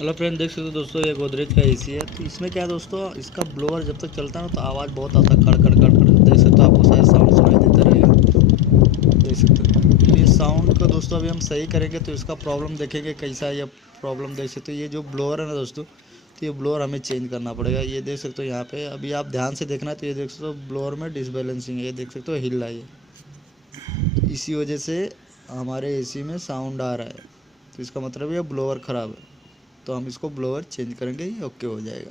Hello friend, देख सकते हो दोस्तों, ये गोदरेज का एसी है। तो इसमें क्या है दोस्तों, इसका ब्लोअर जब तक चलता है ना तो आवाज़ बहुत आता है, कड़ कड़ कड़ कड़। देख सकते हो, आपको शायद साउंड सुनाई देता रहेगा। देख सकते हो। तो ये साउंड को दोस्तों अभी हम सही करेंगे तो इसका प्रॉब्लम देखेंगे कैसा है। ये प्रॉब्लम देख सकते हो, ये जो ब्लोअर है ना दोस्तों, तो ये ब्लोअर हमें चेंज करना पड़ेगा। ये देख सकते हो यहाँ पे, अभी आप ध्यान से देखना है तो ये देख सकते हो ब्लोअर में डिसबैलेंसिंग है। ये देख सकते हो हिल रहा है ये, इसी वजह से हमारे एसी में साउंड आ रहा है। तो इसका मतलब ये ब्लोअर ख़राब है। तो हम इसको ब्लोअर चेंज करेंगे, ये ओके हो जाएगा।